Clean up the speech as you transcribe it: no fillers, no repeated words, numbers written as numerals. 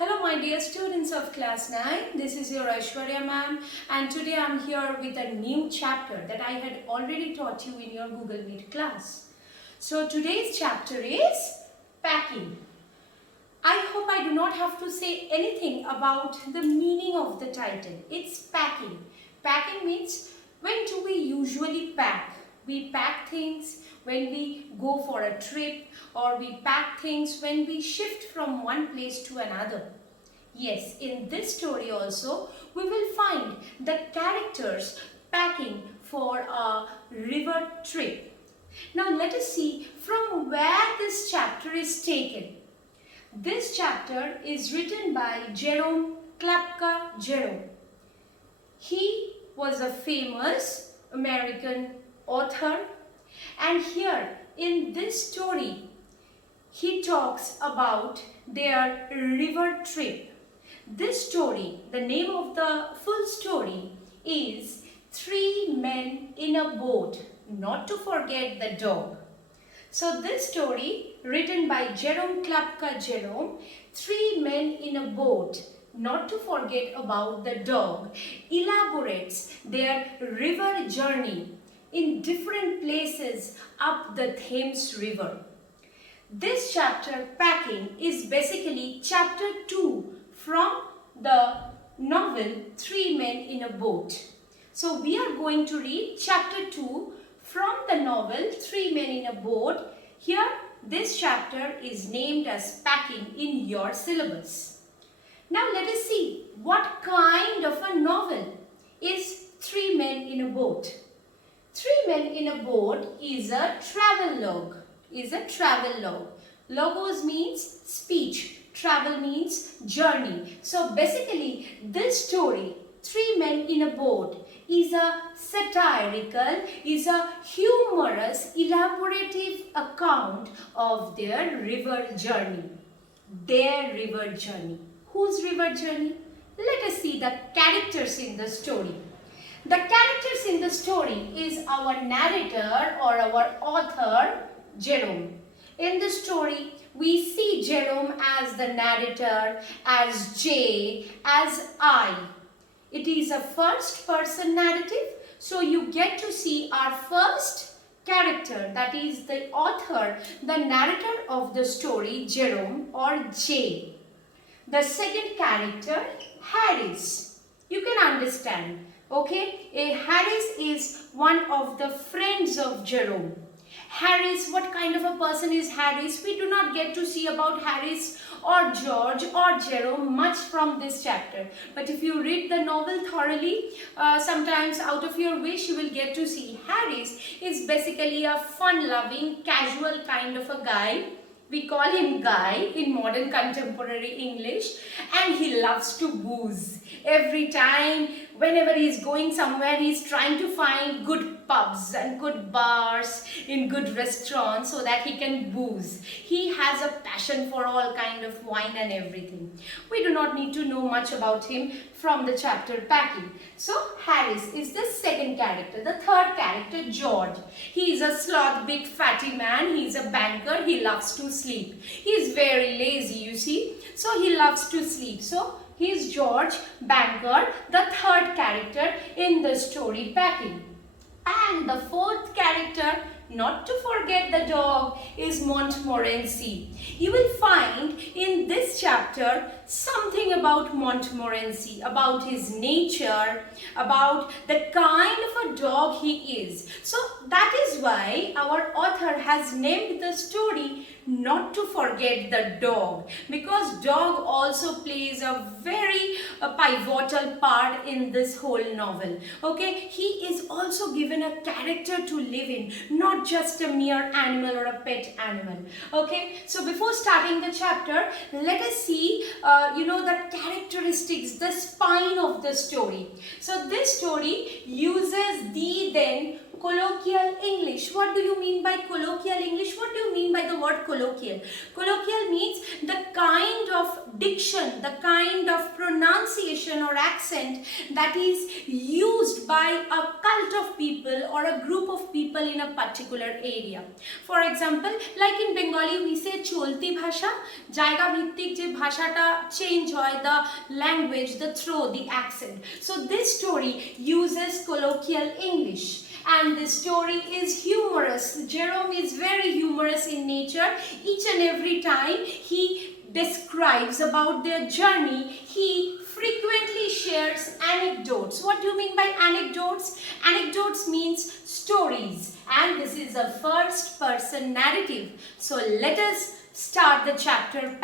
Hello my dear students of class 9, this is your Aishwarya ma'am and today I am here with a new chapter that I had already taught you in your Google Meet class. So today's chapter is packing. I hope I do not have to say anything about the meaning of the title. It's packing. Packing means when do we usually pack? We pack things when we go for a trip, or we pack things when we shift from one place to another. Yes, in this story also we will find the characters packing for a river trip. Now let us see from where this chapter is taken. This chapter is written by Jerome, Klapka Jerome. He was a famous American author, and here in this story he talks about their river trip. This story, the name of the full story is Three Men in a Boat, not to forget the dog. So this story written by Jerome Klapka Jerome, Three Men in a Boat, not to forget about the dog, elaborates their river journey in different places up the Thames River. This chapter, Packing, is basically chapter 2 from the novel Three Men in a Boat. So we are going to read chapter 2 from the novel Three Men in a Boat. Here this chapter is named as Packing in your syllabus. Now let us see what kind of a novel is Three Men in a Boat. Three Men in a Boat is a travel log. Logos means speech. Travel means journey. So basically this story, Three Men in a Boat, is a satirical, is a humorous, elaborative account of their river journey. Their river journey. Whose river journey? Let us see the characters in the story. The characters in the story is our narrator or our author, Jerome. In the story, we see Jerome as the narrator, as J, as I. It is a first person narrative, so you get to see our first character, that is the author, the narrator of the story, Jerome or J. The second character, Harris. You can understand, okay? Harris is one of the friends of Jerome. Harris, what kind of a person is Harris? We do not get to see about Harris or George or Jerome much from this chapter. But if you read the novel thoroughly, sometimes out of your wish you will get to see Harris is basically a fun-loving, casual kind of a guy. We call him Guy in modern contemporary English, and he loves to booze. Every time, whenever he is going somewhere, he is trying to find good pubs and good bars in good restaurants so that he can booze. He has a passion for all kind of wine and everything. We do not need to know much about him from the chapter Packing. So Harris is the second character. The third character, George. He is a sloth, big fatty man. He is a banker. He loves to sleep. He is very lazy, you see. So he loves to sleep. So he is George, banker, the third character in the story Packing. And the fourth character, not to forget the dog, is Montmorency. You will find in this chapter something about Montmorency, about his nature, about the kind of a dog he is. So that is why our author has named the story Not to Forget the Dog, because dog also plays a very pivotal part in this whole novel. Okay, he is also given a character to live in, not just a mere animal or a pet animal. Okay, so before starting the chapter, let us see the characteristics, the spine of the story. So this story uses thee then colloquial English. What do you mean by colloquial English? What do you mean by the word colloquial? Colloquial means the kind of diction, the kind of pronunciation or accent that is used by a cult of people or a group of people in a particular area. For example, like in Bengali we say cholti bhasha, jayga bhittik je bhashata change hoy, the language, the throw, the accent. So this story uses colloquial English. And this story is humorous. Jerome is very humorous in nature. Each and every time he describes about their journey, he frequently shares anecdotes. What do you mean by anecdotes? Anecdotes means stories, and this is a first person narrative. So let us start the chapter.